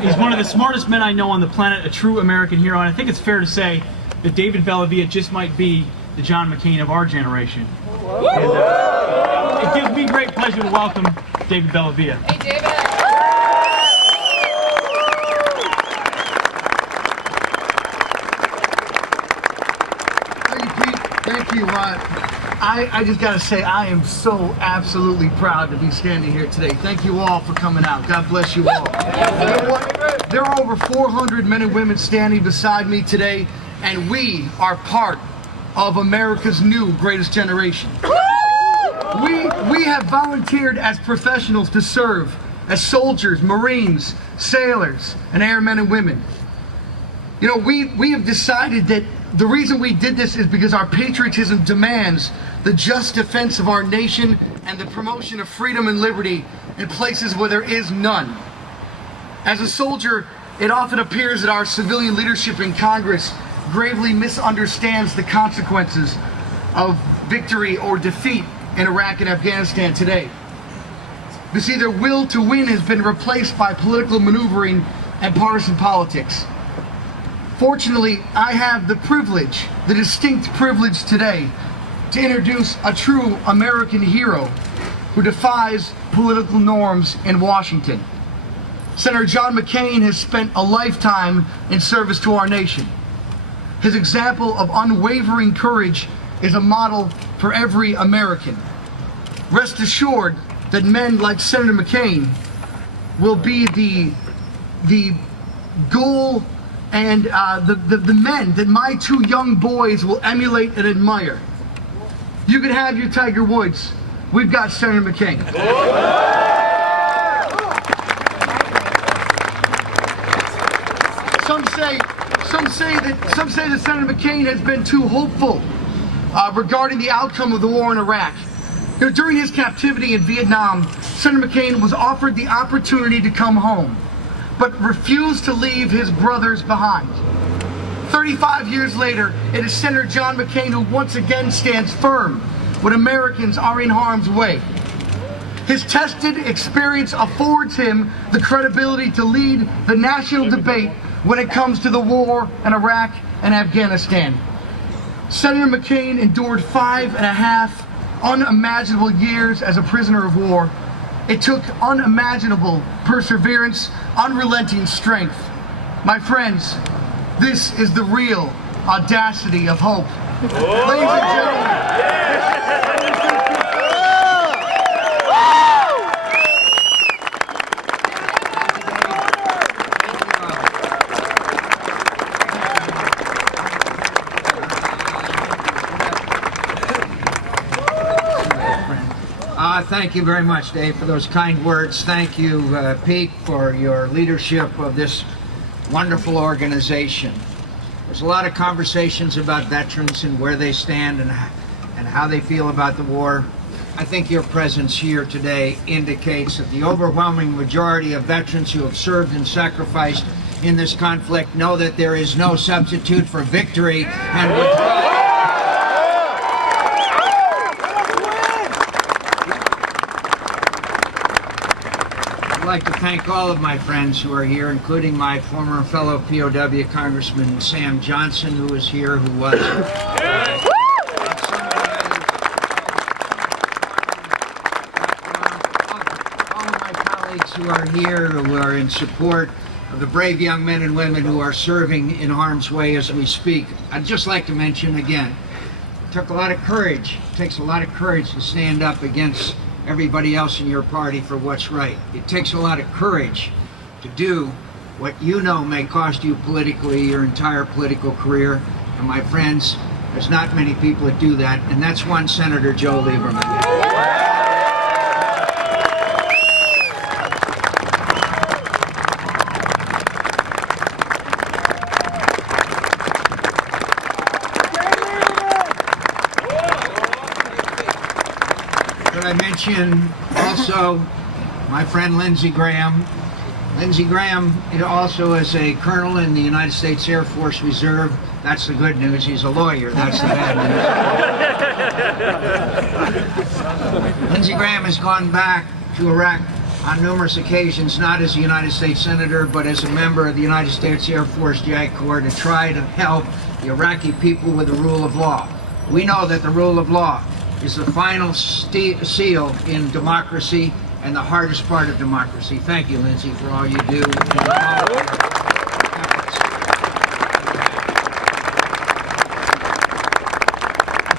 He's one of the smartest men I know on the planet, a true American hero, and I think it's fair to say that David Bellavia just might be the John McCain of our generation. And, it gives me great pleasure to welcome David Bellavia. Hey, David. Thank you, Pete. Thank you. I just got to say, I am so absolutely proud to be standing here today. Thank you all for coming out. God bless you all. You know what? There are over 400 men and women standing beside me today, and we are part of America's new greatest generation. We have volunteered as professionals to serve as soldiers, Marines, sailors, and airmen and women. You know, we have decided that the reason we did this is because our patriotism demands the just defense of our nation and the promotion of freedom and liberty in places where there is none. As a soldier, it often appears that our civilian leadership in Congress gravely misunderstands the consequences of victory or defeat in Iraq and Afghanistan today. You see, their will to win has been replaced by political maneuvering and partisan politics. Fortunately, I have the privilege, the distinct privilege today, to introduce a true American hero who defies political norms in Washington. Senator John McCain has spent a lifetime in service to our nation. His example of unwavering courage is a model for every American. Rest assured that men like Senator McCain will be the goal and the men that my two young boys will emulate and admire. You can have your Tiger Woods. We've got Senator McCain. Some say that Senator McCain has been too hopeful regarding the outcome of the war in Iraq. You know, during his captivity in Vietnam, Senator McCain was offered the opportunity to come home, but refused to leave his brothers behind. 35 years later, it is Senator John McCain who once again stands firm when Americans are in harm's way. His tested experience affords him the credibility to lead the national debate when it comes to the war in Iraq and Afghanistan. Senator McCain endured 5.5 unimaginable years as a prisoner of war. It took unimaginable perseverance, unrelenting strength. My friends, this is the real audacity of hope. Ladies and gentlemen. Thank you very much, Dave, for those kind words. Thank you, Pete, for your leadership of this wonderful organization. There's a lot of conversations about veterans and where they stand and how they feel about the war. I think your presence here today indicates that the overwhelming majority of veterans who have served and sacrificed in this conflict know that there is no substitute for victory and withdrawal. I'd like to thank all of my friends who are here, including my former fellow POW Congressman Sam Johnson, who is here, who was all of my colleagues who are here, who are in support of the brave young men and women who are serving in harm's way as we speak. I'd just like to mention again, it took a lot of courage. It takes a lot of courage to stand up against everybody else in your party for what's right. It takes a lot of courage to do what you know may cost you politically your entire political career. And my friends, there's not many people that do that, and that's one Senator Joe Lieberman. I mention also my friend Lindsey Graham. Lindsey Graham also is a colonel in the United States Air Force Reserve. That's the good news. He's a lawyer. That's the bad news. Lindsey Graham has gone back to Iraq on numerous occasions, not as a United States Senator, but as a member of the United States Air Force JAG Corps to try to help the Iraqi people with the rule of law. We know that the rule of law is the final seal in democracy and the hardest part of democracy. Thank you, Lindsey, for all you do.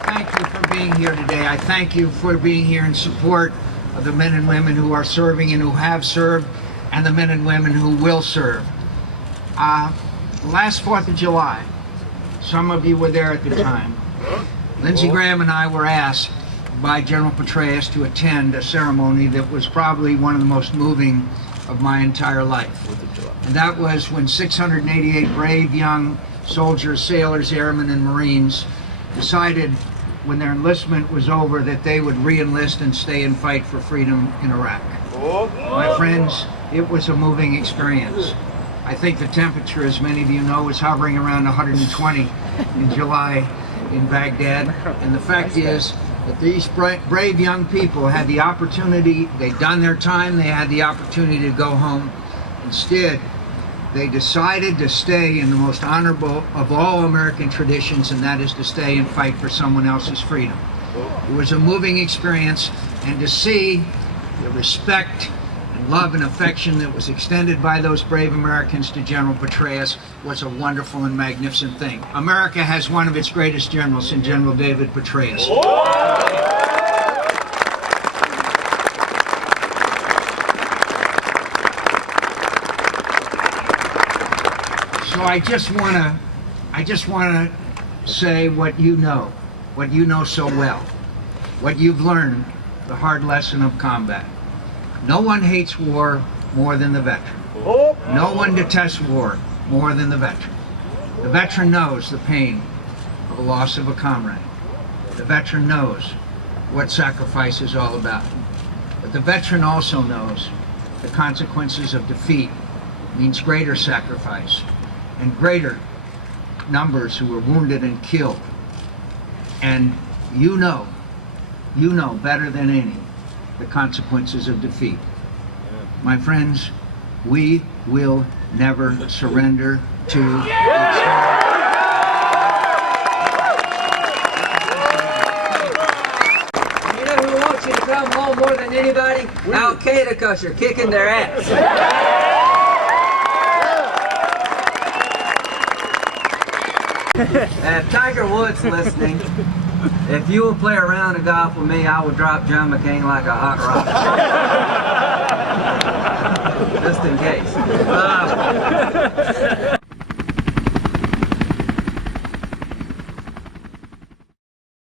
Thank you for being here today. I thank you for being here in support of the men and women who are serving and who have served, and the men and women who will serve. Last 4th of July, some of you were there at the time, Lindsey Graham and I were asked by General Petraeus to attend a ceremony that was probably one of the most moving of my entire life. And that was when 688 brave young soldiers, sailors, airmen, and Marines decided when their enlistment was over that they would re-enlist and stay and fight for freedom in Iraq. My friends, it was a moving experience. I think the temperature, as many of you know, was hovering around 120 in July in Baghdad. And the fact is that these brave young people had the opportunity, they'd done their time, they had the opportunity to go home. Instead, they decided to stay in the most honorable of all American traditions, and that is to stay and fight for someone else's freedom. It was a moving experience, and to see the respect and love and affection that was extended by those brave Americans to General Petraeus was a wonderful and magnificent thing. America has one of its greatest generals in General David Petraeus. So I just want to say what you know so well, what you've learned, the hard lesson of combat. No one hates war more than the veteran. No one detests war more than the veteran. The veteran knows the pain of the loss of a comrade. The veteran knows what sacrifice is all about. But the veteran also knows the consequences of defeat means greater sacrifice and greater numbers who were wounded and killed. And you know better than any the consequences of defeat. My friends, we will never surrender to You know who wants you to come home more than anybody? Al-Qaeda, because you're kicking their ass. If Tiger Woods listening, if you will play a round of golf with me, I will drop John McCain like a hot rock. Just in case.